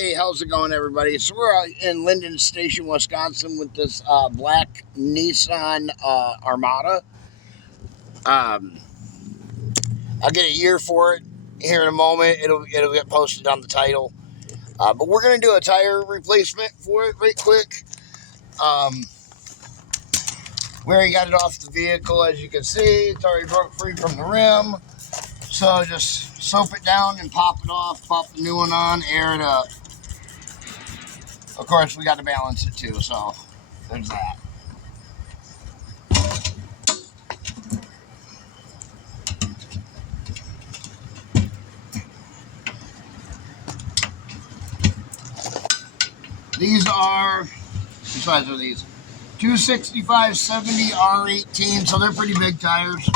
Hey, how's it going, everybody? So we're out in Lyndon Station, Wisconsin, with this black Nissan Armada. I'll get a year for it here in a moment. It'll get posted on the title. But we're gonna do a tire replacement for it right quick. We already got it off the vehicle, as you can see. It's already broke free from the rim. So just soap it down and pop it off. Pop the new one on, air it up. Of course, we got to balance it too, so there's that. These are, which size are these? 265/70 R18, so they're pretty big tires.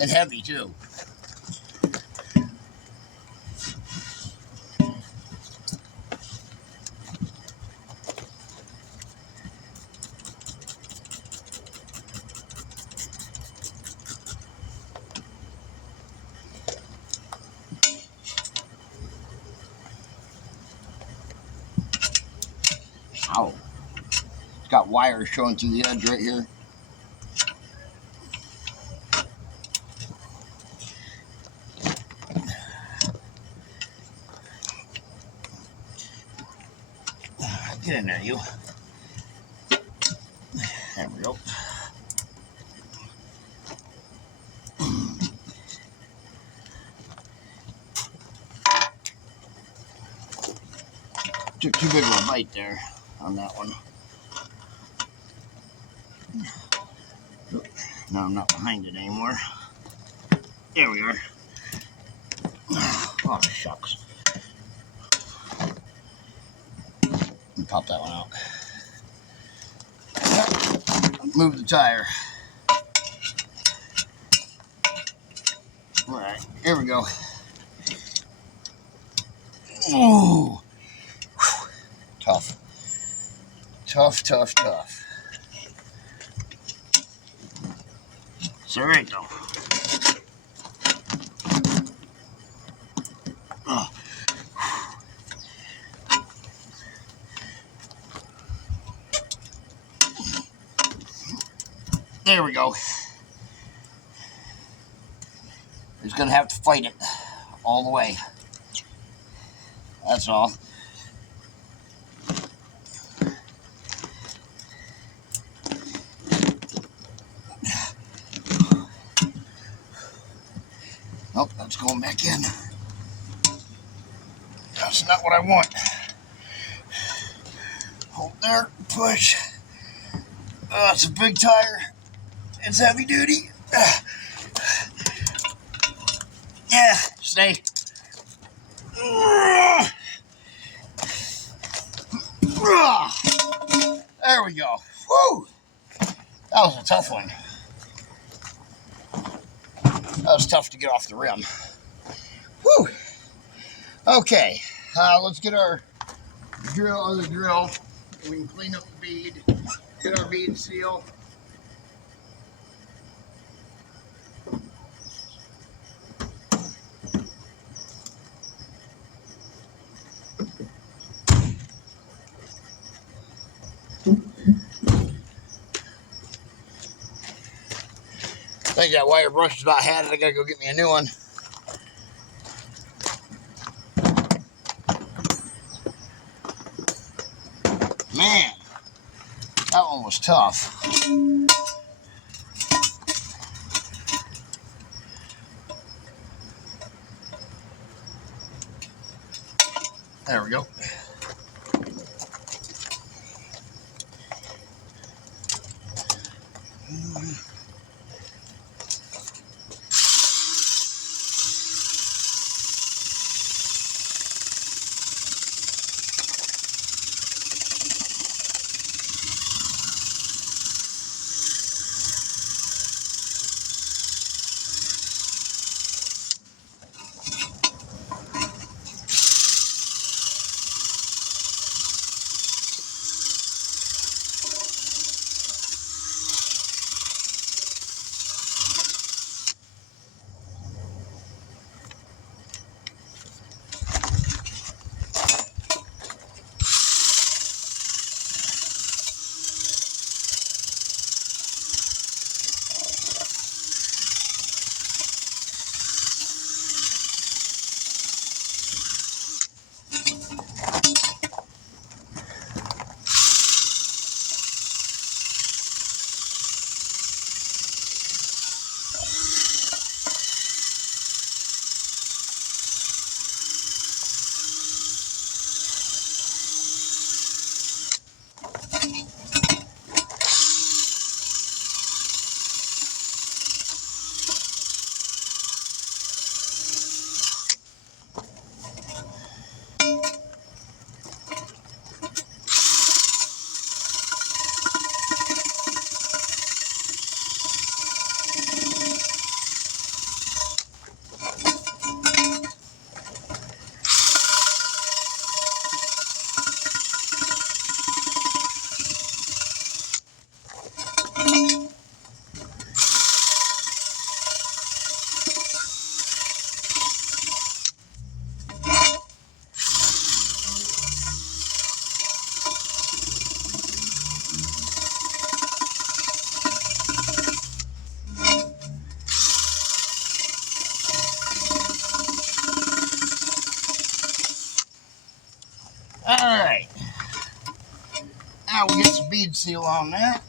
And heavy too. Ow. It's got wires showing through the edge right here. Get in there, you. There we go. Took too big of a bite there on that one. Now I'm not behind it anymore. There we are. Oh, shucks. Let me pop that one out. Move the tire. All right, here we go. Oh, tough. Tough. So right though. Oh. There we go. He's gonna have to fight it all the way. That's all. Oh, that's going back in. That's not what I want. Hold there, push. It's a big tire. It's heavy duty. Yeah, stay. There we go. Woo! That was a tough one. That was tough to get off the rim. Woo! Okay, let's get our drill on the drill. We can clean up the bead, get our bead seal. I think that wire brush is about had it. I gotta go get me a new one. Man, that one was tough. There we go. seal on that.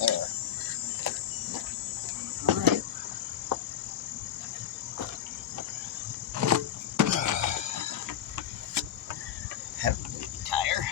There. Alright. Have a new tire.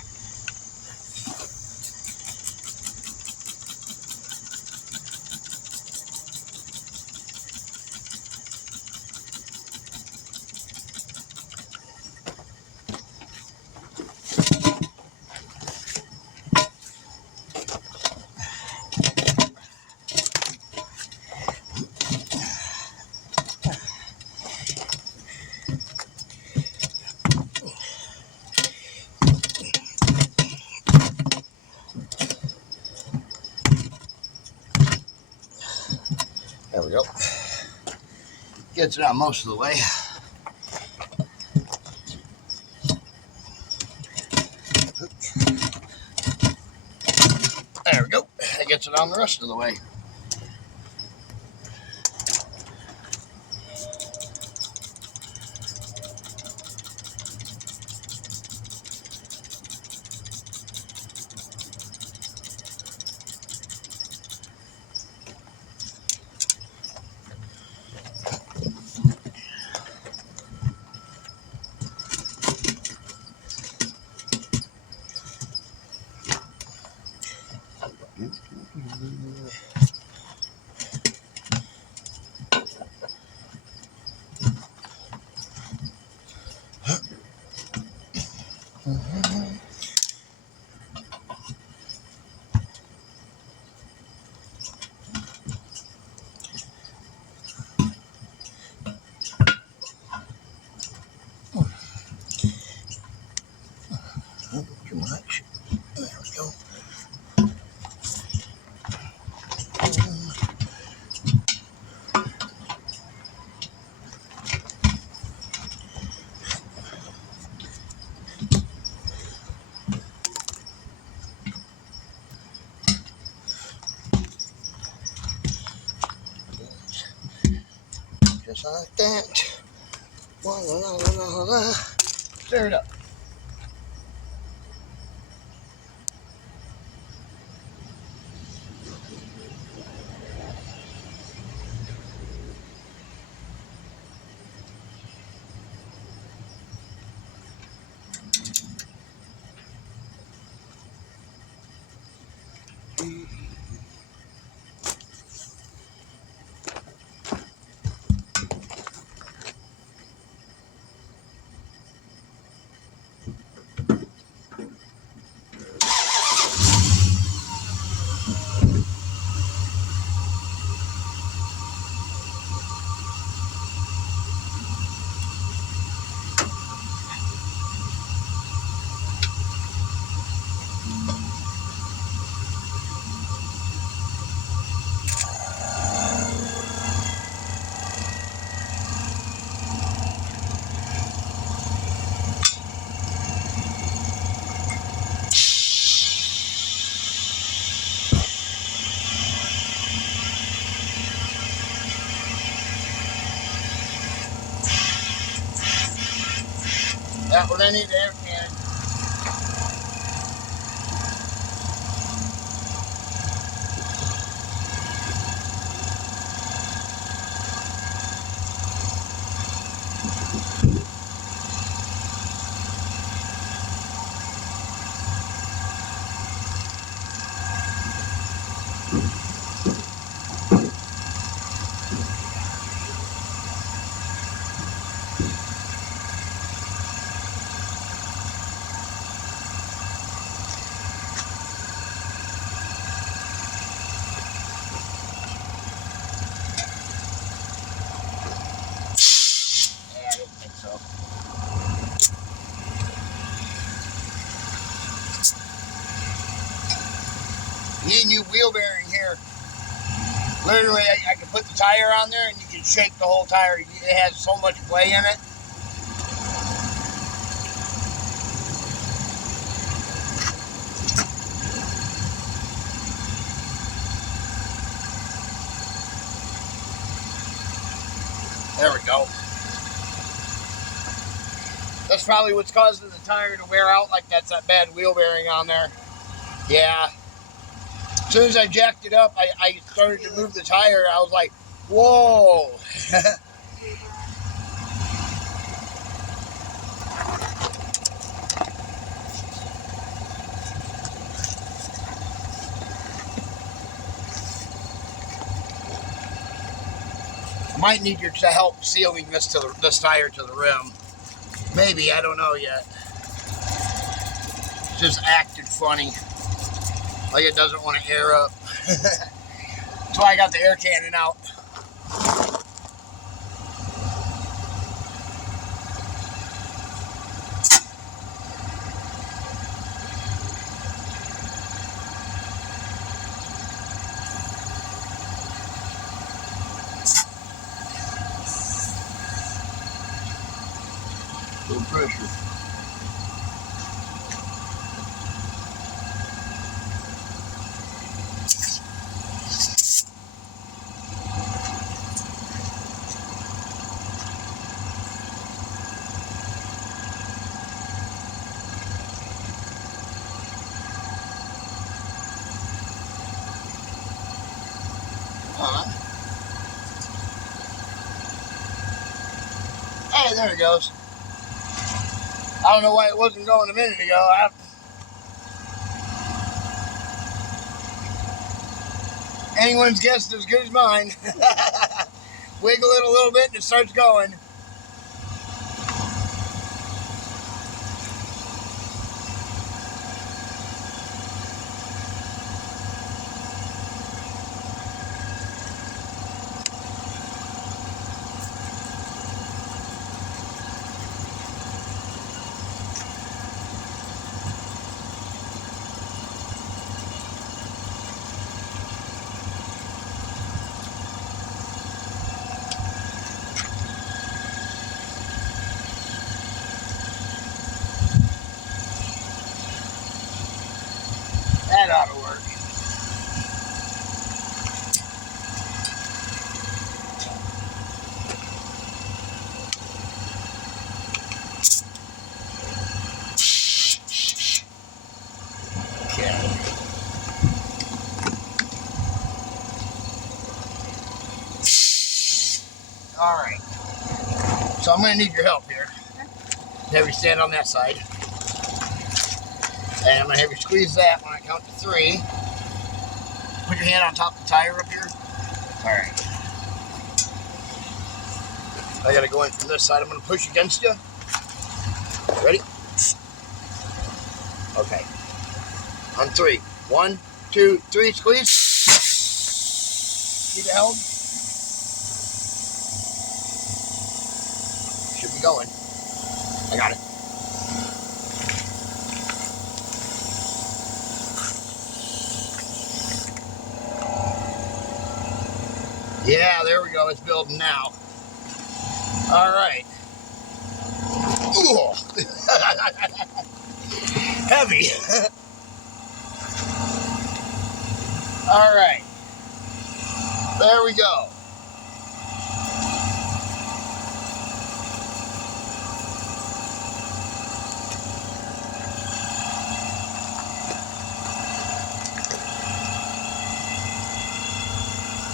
There we go. Gets it out most of the way. There we go. That gets it on the rest of the way. Too much. There we go. Just like that. La, la, la, la, la, la. Stir it up. That's what I need there, man. Need a new wheel bearing here. Literally, I can put the tire on there and you can shake the whole tire. It has so much play in it. There we go. That's probably what's causing the tire to wear out, like that's that bad wheel bearing on there. Yeah. As soon as I jacked it up, I started to move the tire. I was like, whoa. I might need your help sealing this tire to the rim. Maybe, I don't know yet. It's just acted funny. Like it doesn't want to air up. That's why I got the air cannon out. Low pressure. Hey, there it goes. I don't know why it wasn't going a minute ago. Anyone's guess is as good as mine. Wiggle it a little bit and it starts going. That ought to work. Okay. All right. So I'm going to need your help here. Have you stand on that side. And I'm going to have you squeeze that when I count to 3. Put your hand on top of the tire up here. Alright. I got to go in from this side. I'm going to push against you. Ready? Okay. On 3. 1, 2, 3. Squeeze. Keep it held. Should be going. I got it. Yeah, there we go. It's building now. All right. Ooh. Heavy. All right. There we go.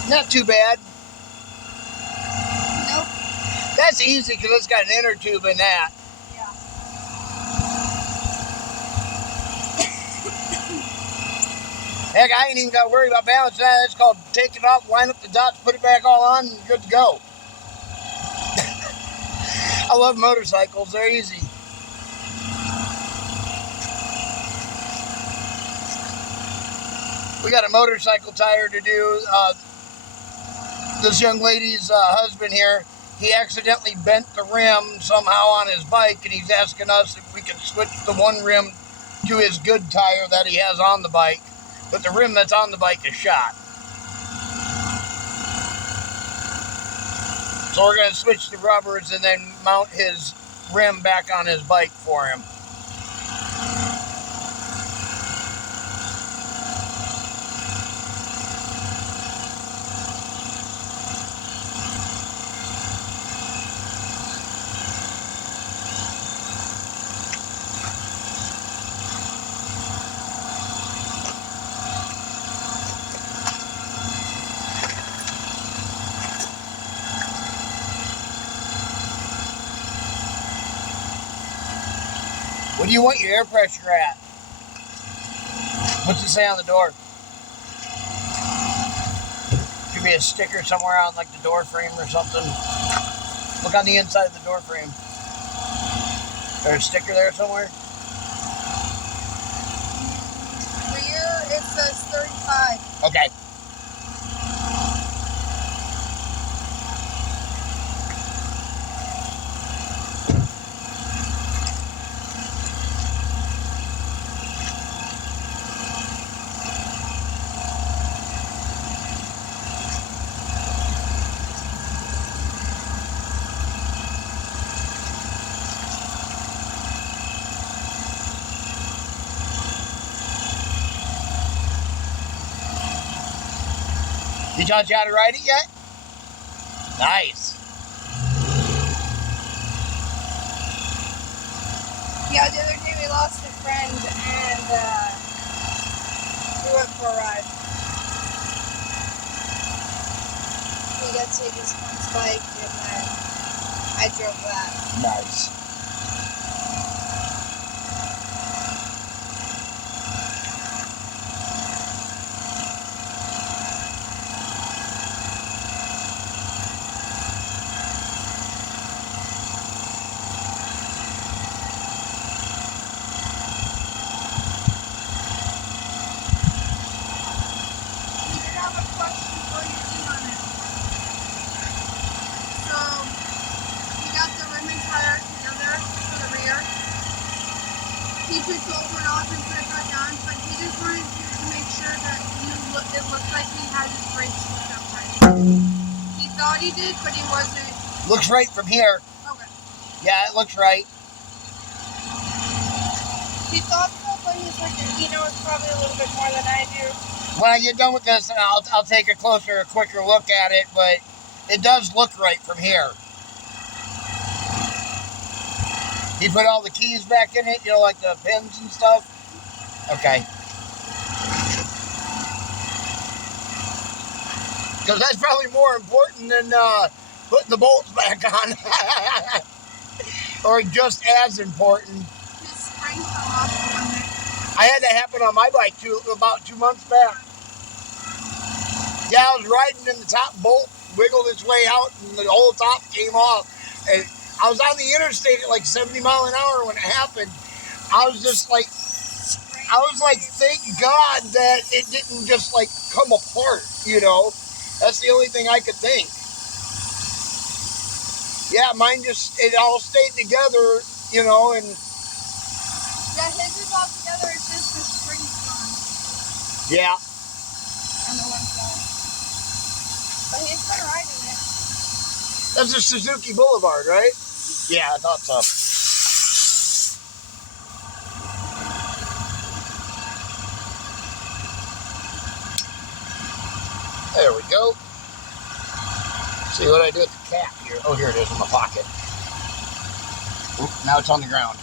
Not too bad. Nope. That's easy because it's got an inner tube in that. Yeah. Heck, I ain't even got to worry about balance that. It's called take it off, line up the dots, put it back all on, and good to go. I love motorcycles. They're easy. We got a motorcycle tire to do. This young lady's husband here, he accidentally bent the rim somehow on his bike, and he's asking us if we can switch the one rim to his good tire that he has on the bike, but the rim that's on the bike is shot. So we're going to switch the rubbers and then mount his rim back on his bike for him. What do you want your air pressure at? What's it say on the door? Should be a sticker somewhere on like the door frame or something. Look on the inside of the door frame. There's a sticker there somewhere? Rear, it says 35. Okay. He taught you how to ride it yet? Nice. Yeah, the other day we lost a friend and we went for a ride. He got to take his friend's bike and then I drove that. Nice. He took the over off and put it back on, but he just wanted to make sure that it looked like he had his brakes hooked up right. He thought he did, but he wasn't. Looks right from here. Okay. Yeah, it looks right. He thought so, but he's like, he knows probably a little bit more than I do. When I get done with this, I'll take a quicker look at it, but it does look right from here. He put all the keys back in it, you know, like the pins and stuff? Okay. Because that's probably more important than putting the bolts back on. Or just as important. His spring fell off one day. I had that happen on my bike too, about 2 months back. Yeah, I was riding and the top bolt wiggled its way out and the whole top came off. And I was on the interstate at like 70 miles an hour when it happened. I was like, thank God that it didn't just like come apart, you know? That's the only thing I could think. Yeah, mine it all stayed together, you know, and... Yeah, his is all together, it's just the spring's gone. Yeah. On the one side. But he's been riding it. That's a Suzuki Boulevard, right? Yeah, I thought so. There we go. See what I do with the cap here. Oh, here it is in my pocket. Oop, now it's on the ground.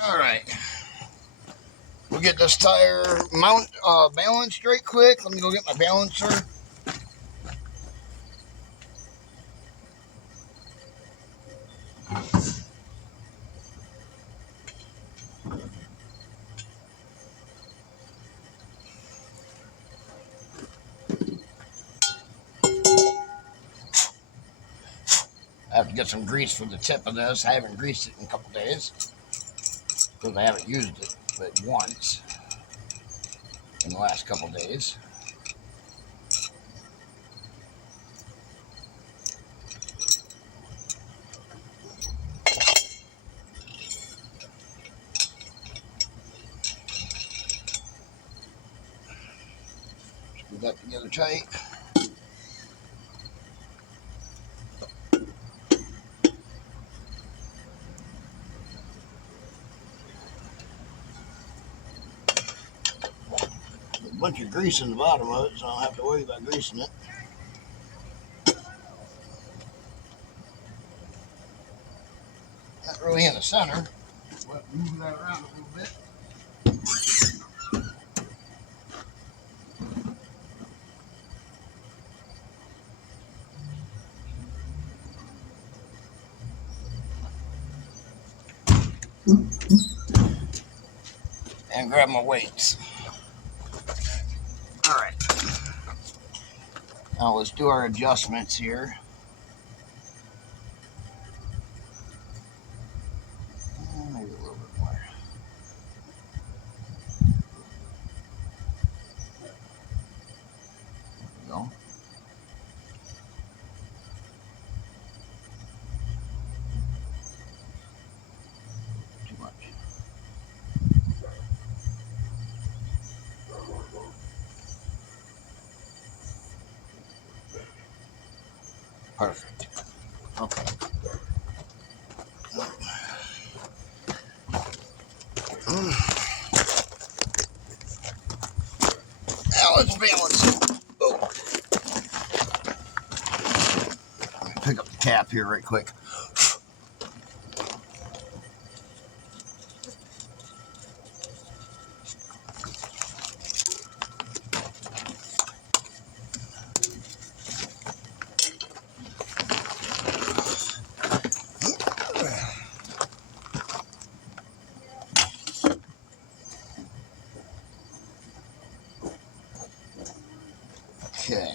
Alright. We'll get this tire balanced right quick. Let me go get my balancer. I have to get some grease for the tip of this. I haven't greased it in a couple days because I haven't used it but once in the last couple days. Screw that together tight. There's a bunch of grease in the bottom of it, so I don't have to worry about greasing it. Not really in the center, but move that around a little bit. And grab my weights. Alright. Now let's do our adjustments here. Maybe a little bit more. There we go. Too much. Perfect. Okay. Now let's balance it. Oh. Let me pick up the cap here right quick. Okay.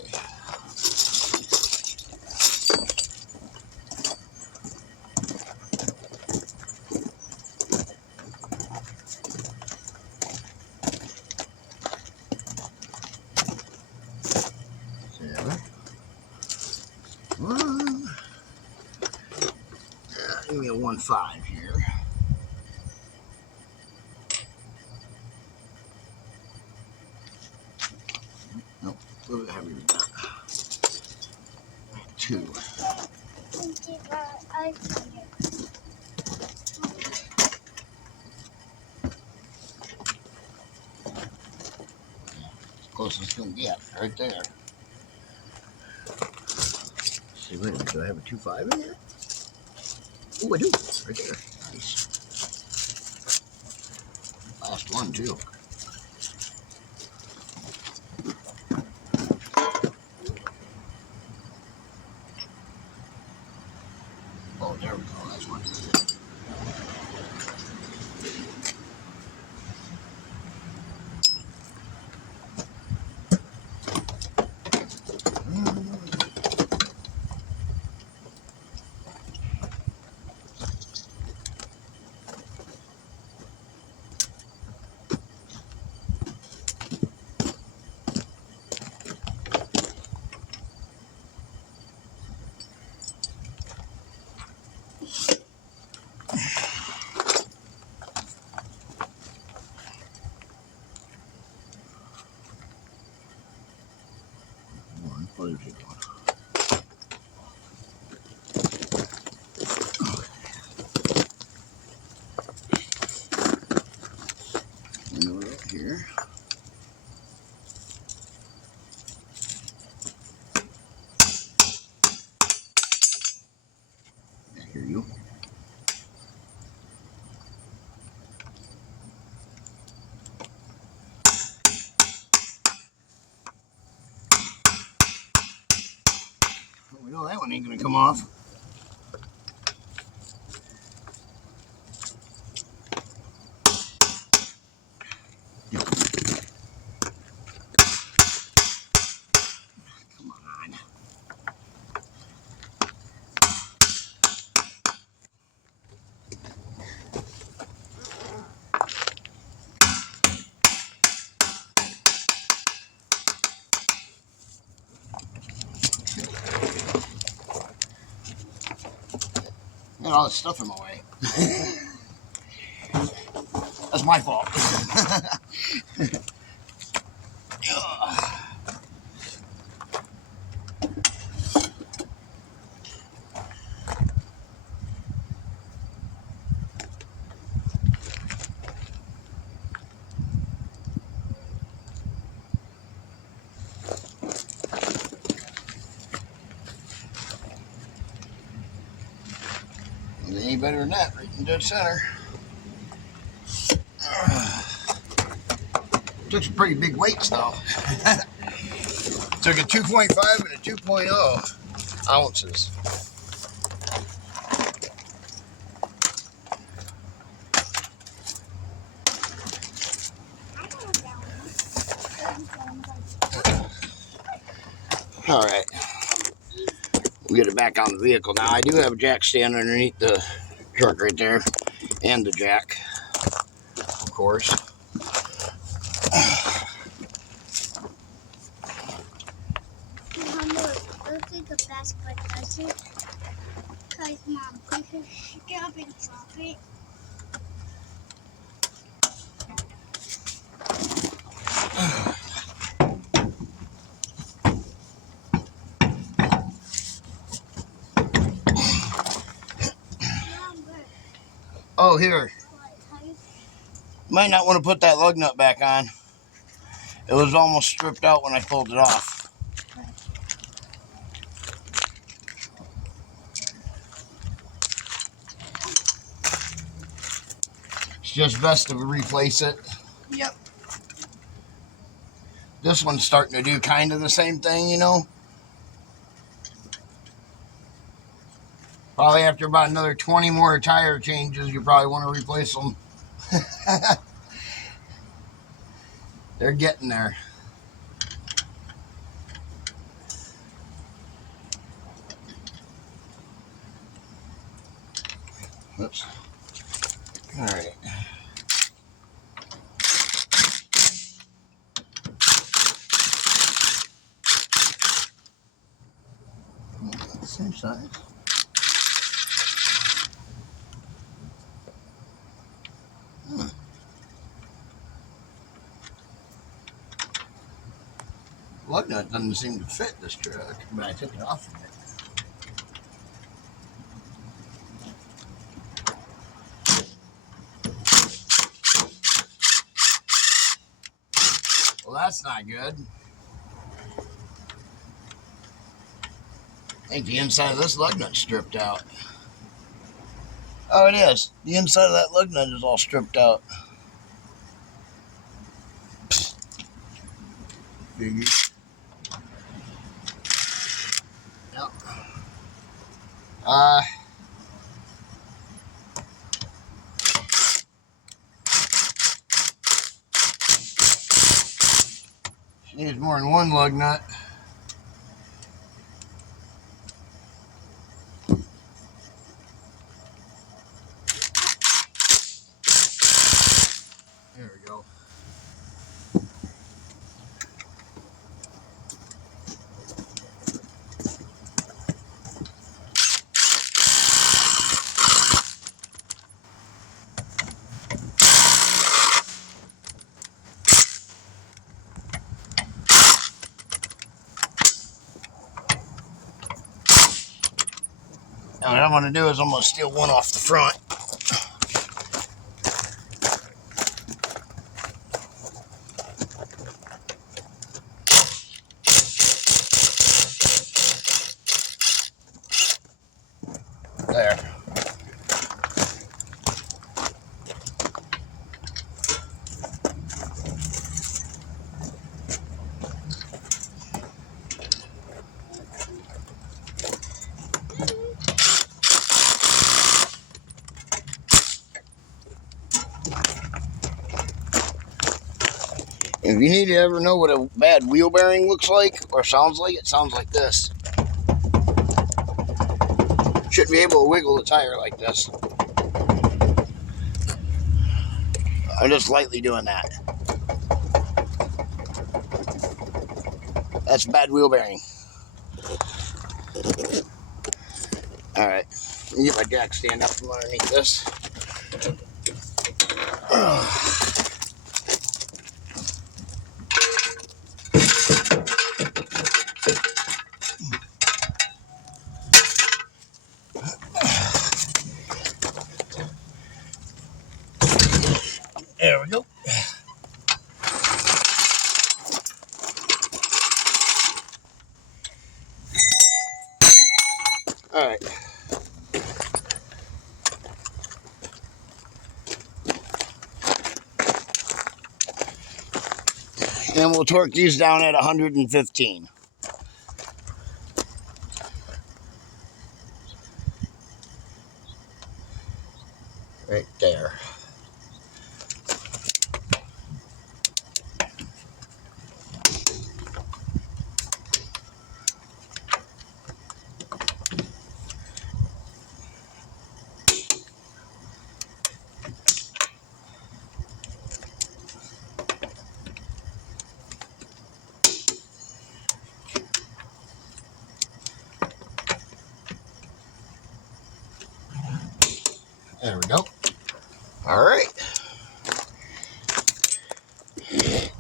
Give me a 1.5 here. Nope, a little bit heavier than that. 2. Closest it's gonna get, right there. Let's see, wait a minute, do I have a 2.5 in here? Oh, I do, right there. Nice. Last one, too. Oh, there we go, that's one. What is it doing? Right here. I hear you. ain't gonna come off. Come on. Got all this stuff in my way. That's my fault. It ain't better than that, right in dead center. Took some pretty big weights though. Took a 2.5 and a 2.0 ounces. All right, we'll get it back on the vehicle now. I do have a jack stand underneath the truck right there, and the jack, of course. Let's take a basket, does it? Because Mom, we can pick up and drop it. Oh, here. Might not want to put that lug nut back on. It was almost stripped out when I pulled it off. It's just best to replace it. Yep. This one's starting to do kind of the same thing, you know. Probably after about another 20 more tire changes, you probably want to replace them. They're getting there. Oops. All right. Same size. Lug nut doesn't seem to fit this truck, but I took it off of it. Well, that's not good. I think the inside of this lug nut's stripped out. Oh, it is. The inside of that lug nut is all stripped out. Figure. Yep. Needs more than one lug nut. There we go. Now what I'm going to do is I'm going to steal one off the front. There. If you need to ever know what a bad wheel bearing looks like or sounds like, it sounds like this. Shouldn't be able to wiggle the tire like this. I'm just lightly doing that. That's bad wheel bearing. Alright, let me get my jack stand up from underneath this. There we go. Alright. And we'll torque these down at 115. Right there. There we go. Alright.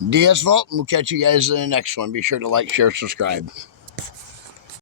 DS Vault, and we'll catch you guys in the next one. Be sure to like, share, subscribe.